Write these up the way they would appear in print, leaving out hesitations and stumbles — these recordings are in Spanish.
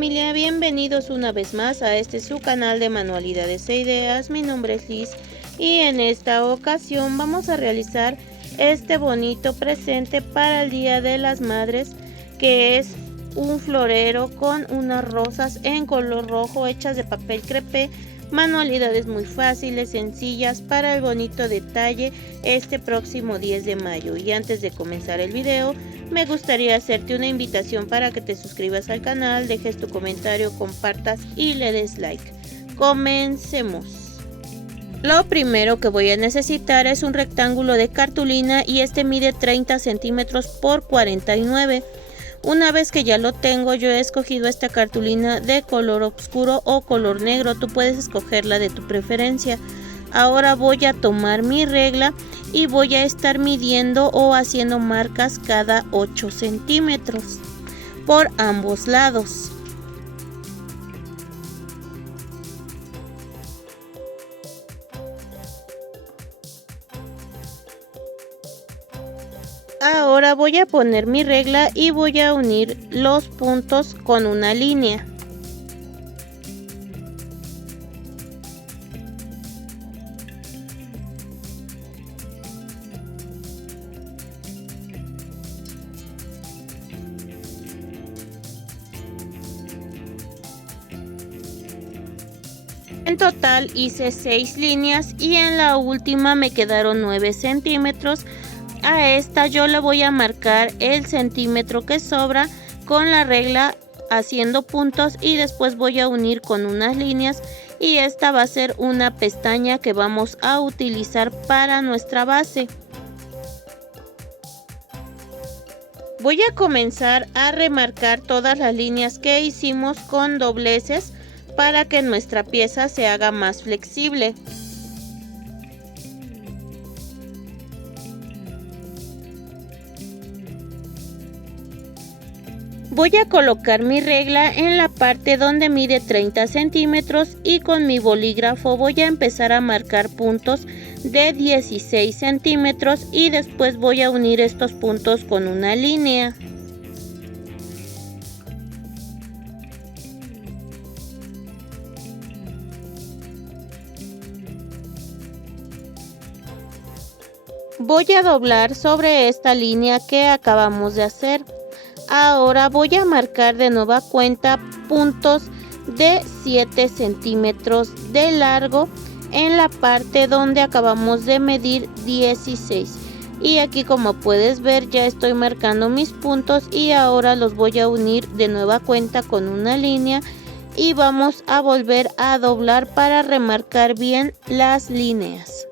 familia, bienvenidos una vez más a este su canal de manualidades e ideas. Mi nombre es Liz y en esta ocasión vamos a realizar este bonito presente para el Día de las Madres, que es un florero con unas rosas en color rojo hechas de papel crepé. Manualidades muy fáciles, sencillas para el bonito detalle este próximo 10 de mayo. Y antes de comenzar el video, me gustaría hacerte una invitación para que te suscribas al canal, dejes tu comentario, compartas y le des like. Comencemos. Lo primero que voy a necesitar es un rectángulo de cartulina y este mide 30 centímetros por 49. Una vez que ya lo tengo, yo he escogido esta cartulina de color oscuro o color negro. Tú puedes escoger la de tu preferencia. Ahora voy a tomar mi regla y voy a estar midiendo o haciendo marcas cada 8 centímetros por ambos lados. Ahora voy a poner mi regla y voy a unir los puntos con una línea. En total hice 6 líneas y en la última me quedaron 9 centímetros. A esta yo le voy a marcar el centímetro que sobra con la regla haciendo puntos y después voy a unir con unas líneas, y esta va a ser una pestaña que vamos a utilizar para nuestra base. Voy a comenzar a remarcar todas las líneas que hicimos con dobleces para que nuestra pieza se haga más flexible. Voy a colocar mi regla en la parte donde mide 30 centímetros y con mi bolígrafo voy a empezar a marcar puntos de 16 centímetros y después voy a unir estos puntos con una línea. Voy a doblar sobre esta línea que acabamos de hacer. Ahora voy a marcar de nueva cuenta puntos de 7 centímetros de largo en la parte donde acabamos de medir 16. Y aquí, como puedes ver, ya estoy marcando mis puntos y ahora los voy a unir de nueva cuenta con una línea y vamos a volver a doblar para remarcar bien las líneas.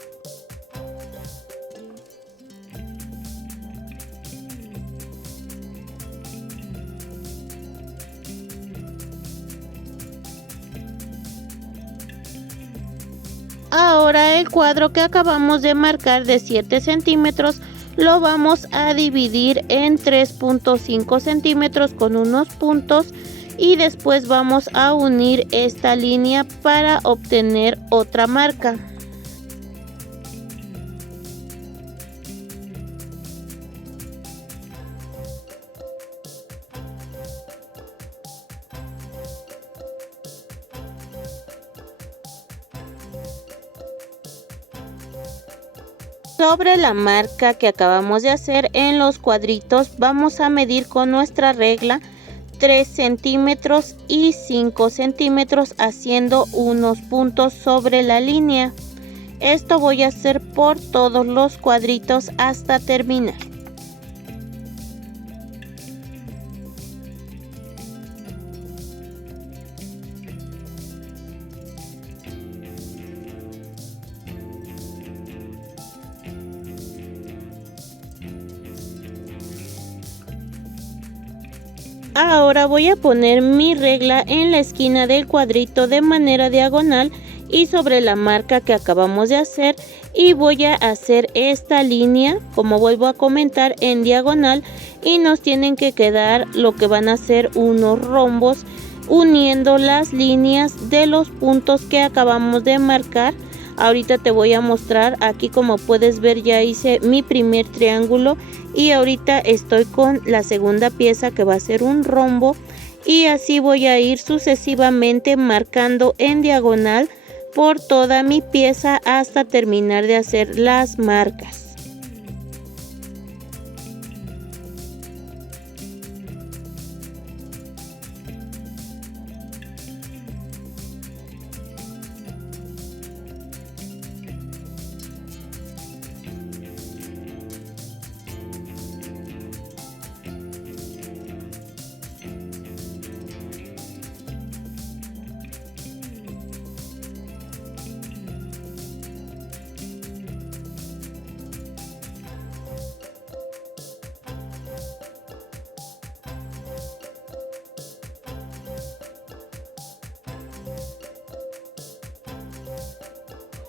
Ahora el cuadro que acabamos de marcar de 7 centímetros lo vamos a dividir en 3.5 centímetros con unos puntos y después vamos a unir esta línea para obtener otra marca. Sobre la marca que acabamos de hacer en los cuadritos vamos a medir con nuestra regla 3 centímetros y 5 centímetros haciendo unos puntos sobre la línea. Esto voy a hacer por todos los cuadritos hasta terminar. Ahora voy a poner mi regla en la esquina del cuadrito de manera diagonal y sobre la marca que acabamos de hacer, y voy a hacer esta línea, como vuelvo a comentar, en diagonal, y nos tienen que quedar lo que van a ser unos rombos uniendo las líneas de los puntos que acabamos de marcar. Ahorita te voy a mostrar, aquí como puedes ver ya hice mi primer triángulo y ahorita estoy con la segunda pieza que va a ser un rombo y así voy a ir sucesivamente marcando en diagonal por toda mi pieza hasta terminar de hacer las marcas.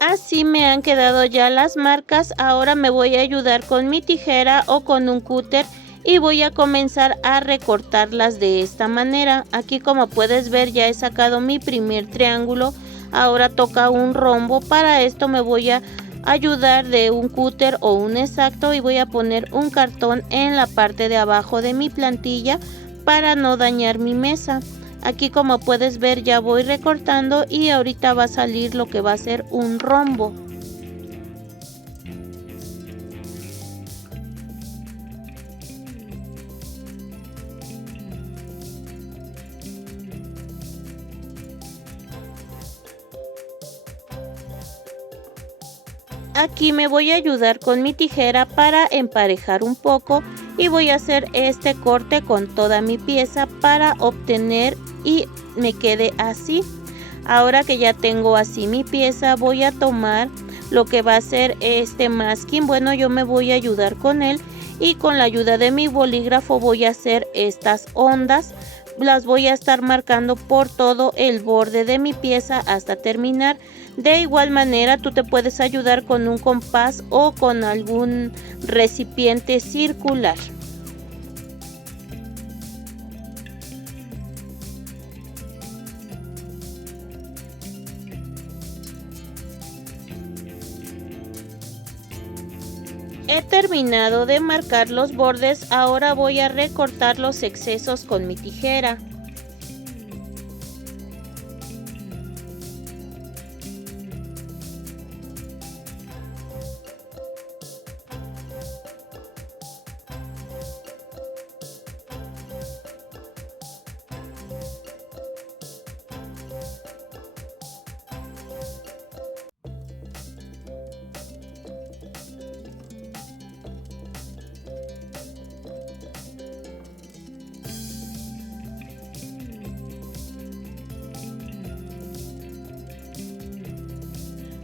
Así me han quedado ya las marcas. Ahora me voy a ayudar con mi tijera o con un cúter y voy a comenzar a recortarlas de esta manera. Aquí, como puedes ver, ya he sacado mi primer triángulo. Ahora toca un rombo. Para esto me voy a ayudar de un cúter o un exacto y voy a poner un cartón en la parte de abajo de mi plantilla para no dañar mi mesa. Aquí, como puedes ver, ya voy recortando y ahorita va a salir lo que va a ser un rombo. Aquí me voy a ayudar con mi tijera para emparejar un poco y voy a hacer este corte con toda mi pieza para obtener y me quede así. Ahora que ya tengo así mi pieza, voy a tomar lo que va a ser este masking. Bueno, yo me voy a ayudar con él y con la ayuda de mi bolígrafo voy a hacer estas ondas. Las voy a estar marcando por todo el borde de mi pieza hasta terminar. De igual manera, tú te puedes ayudar con un compás o con algún recipiente circular. He terminado de marcar los bordes, ahora voy a recortar los excesos con mi tijera.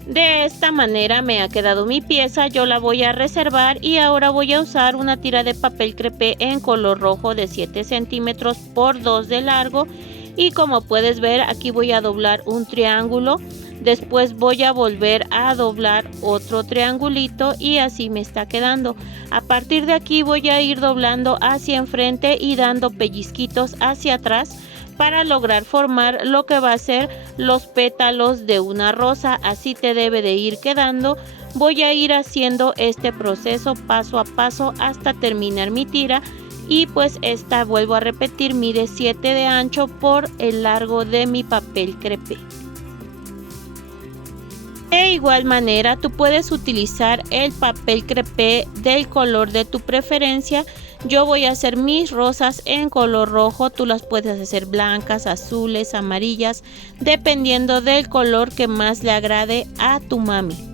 De esta manera me ha quedado mi pieza. Yo la voy a reservar y ahora voy a usar una tira de papel crepé en color rojo de 7 centímetros por 2 de largo y como puedes ver, aquí voy a doblar un triángulo, después voy a volver a doblar otro triangulito y así me está quedando. A partir de aquí voy a ir doblando hacia enfrente y dando pellizquitos hacia atrás para lograr formar lo que va a ser los pétalos de una rosa. Así te debe de ir quedando. Voy a ir haciendo este proceso paso a paso hasta terminar mi tira y pues esta, vuelvo a repetir, mide 7 de ancho por el largo de mi papel crepé. De igual manera, tú puedes utilizar el papel crepé del color de tu preferencia. Yo voy a hacer mis rosas en color rojo, tú las puedes hacer blancas, azules, amarillas, dependiendo del color que más le agrade a tu mami.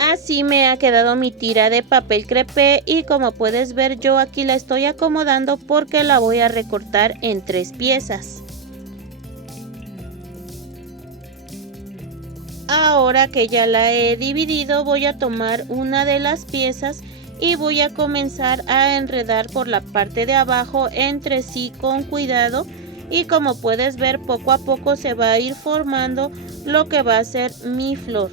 Así me ha quedado mi tira de papel crepé y como puedes ver, yo aquí la estoy acomodando porque la voy a recortar en 3 piezas. Ahora que ya la he dividido, voy a tomar una de las piezas y voy a comenzar a enredar por la parte de abajo entre sí con cuidado, y como puedes ver, poco a poco se va a ir formando lo que va a ser mi flor.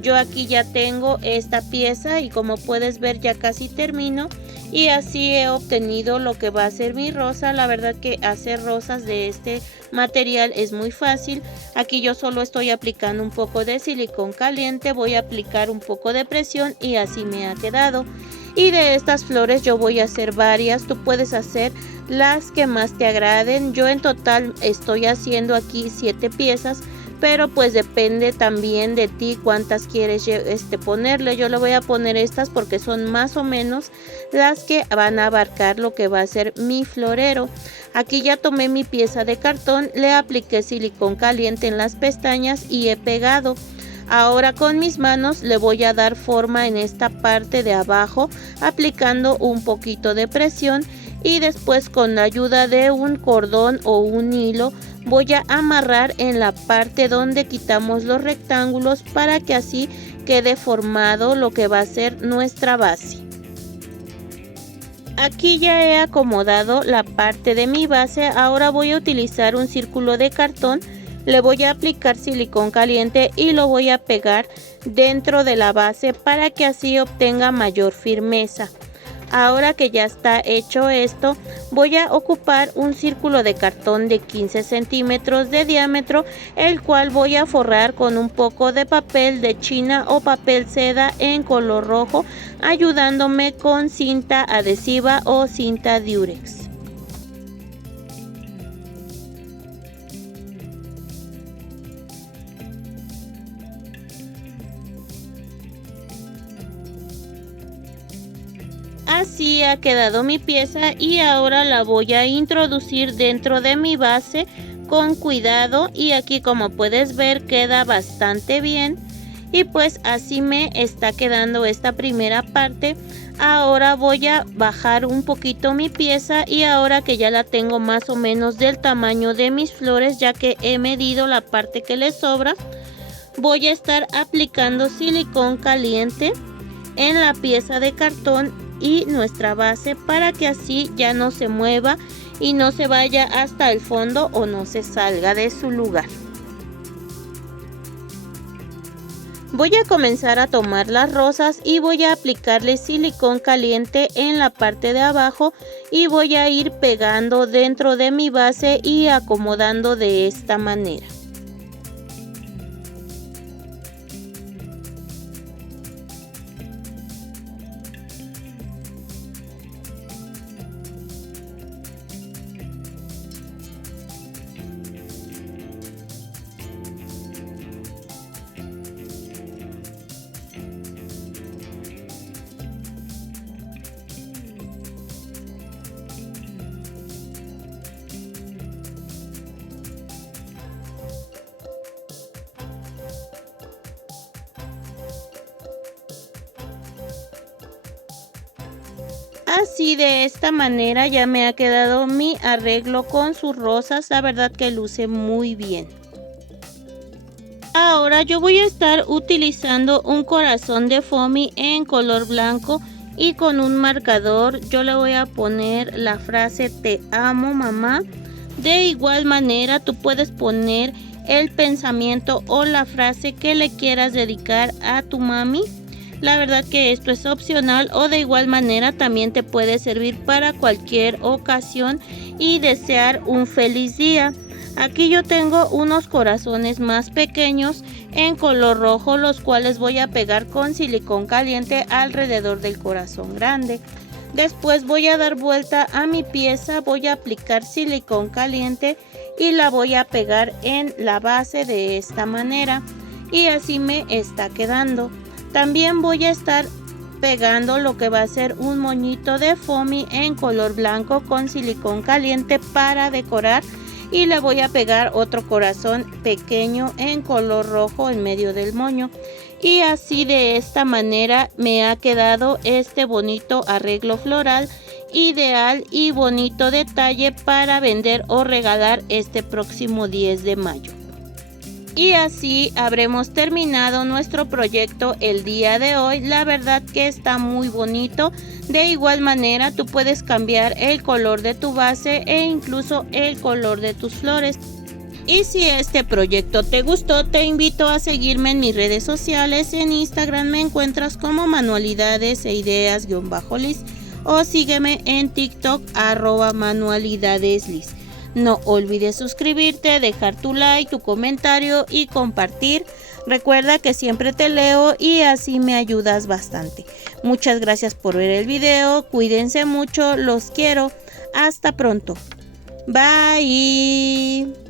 Yo aquí ya tengo esta pieza y como puedes ver ya casi termino, y así he obtenido lo que va a ser mi rosa. La verdad que hacer rosas de este material es muy fácil. Aquí yo solo estoy aplicando un poco de silicón caliente, voy a aplicar un poco de presión y así me ha quedado. Y de estas flores yo voy a hacer varias, tú puedes hacer las que más te agraden. Yo en total estoy haciendo aquí 7 piezas, pero pues depende también de ti cuántas quieres ponerle. Yo le voy a poner estas porque son más o menos las que van a abarcar lo que va a ser mi florero. Aquí ya tomé mi pieza de cartón, le apliqué silicón caliente en las pestañas y he pegado. Ahora con mis manos le voy a dar forma en esta parte de abajo, aplicando un poquito de presión, y después con la ayuda de un cordón o un hilo voy a amarrar en la parte donde quitamos los rectángulos para que así quede formado lo que va a ser nuestra base. Aquí ya he acomodado la parte de mi base. Ahora voy a utilizar un círculo de cartón, le voy a aplicar silicón caliente y lo voy a pegar dentro de la base para que así obtenga mayor firmeza. Ahora que ya está hecho esto, voy a ocupar un círculo de cartón de 15 centímetros de diámetro, el cual voy a forrar con un poco de papel de China o papel seda en color rojo, ayudándome con cinta adhesiva o cinta Durex. Así ha quedado mi pieza y ahora la voy a introducir dentro de mi base con cuidado, y aquí como puedes ver queda bastante bien, y pues así me está quedando esta primera parte. Ahora voy a bajar un poquito mi pieza, y ahora que ya la tengo más o menos del tamaño de mis flores, ya que he medido la parte que le sobra, voy a estar aplicando silicón caliente en la pieza de cartón y nuestra base para que así ya no se mueva y no se vaya hasta el fondo o no se salga de su lugar. Voy a comenzar a tomar las rosas y voy a aplicarle silicón caliente en la parte de abajo, y voy a ir pegando dentro de mi base y acomodando de esta manera. Así de esta manera ya me ha quedado mi arreglo con sus rosas. La verdad que luce muy bien. Ahora yo voy a estar utilizando un corazón de foamy en color blanco, y con un marcador yo le voy a poner la frase "te amo mamá". De igual manera tú puedes poner el pensamiento o la frase que le quieras dedicar a tu mami. La verdad que esto es opcional, o de igual manera también te puede servir para cualquier ocasión y desear un feliz día. Aquí yo tengo unos corazones más pequeños en color rojo, los cuales voy a pegar con silicón caliente alrededor del corazón grande. Después voy a dar vuelta a mi pieza, voy a aplicar silicón caliente y la voy a pegar en la base de esta manera, y así me está quedando. También voy a estar pegando lo que va a ser un moñito de foamy en color blanco con silicón caliente para decorar, y le voy a pegar otro corazón pequeño en color rojo en medio del moño, y así de esta manera me ha quedado este bonito arreglo floral, ideal y bonito detalle para vender o regalar este próximo 10 de mayo. Y así habremos terminado nuestro proyecto el día de hoy. La verdad que está muy bonito. De igual manera tú puedes cambiar el color de tu base e incluso el color de tus flores. Y si este proyecto te gustó, te invito a seguirme en mis redes sociales. En Instagram me encuentras como manualidades e ideas_lis o sígueme en TikTok @manualidadeslis. No olvides suscribirte, dejar tu like, tu comentario y compartir. Recuerda que siempre te leo y así me ayudas bastante. Muchas gracias por ver el video. Cuídense mucho, los quiero. Hasta pronto. Bye.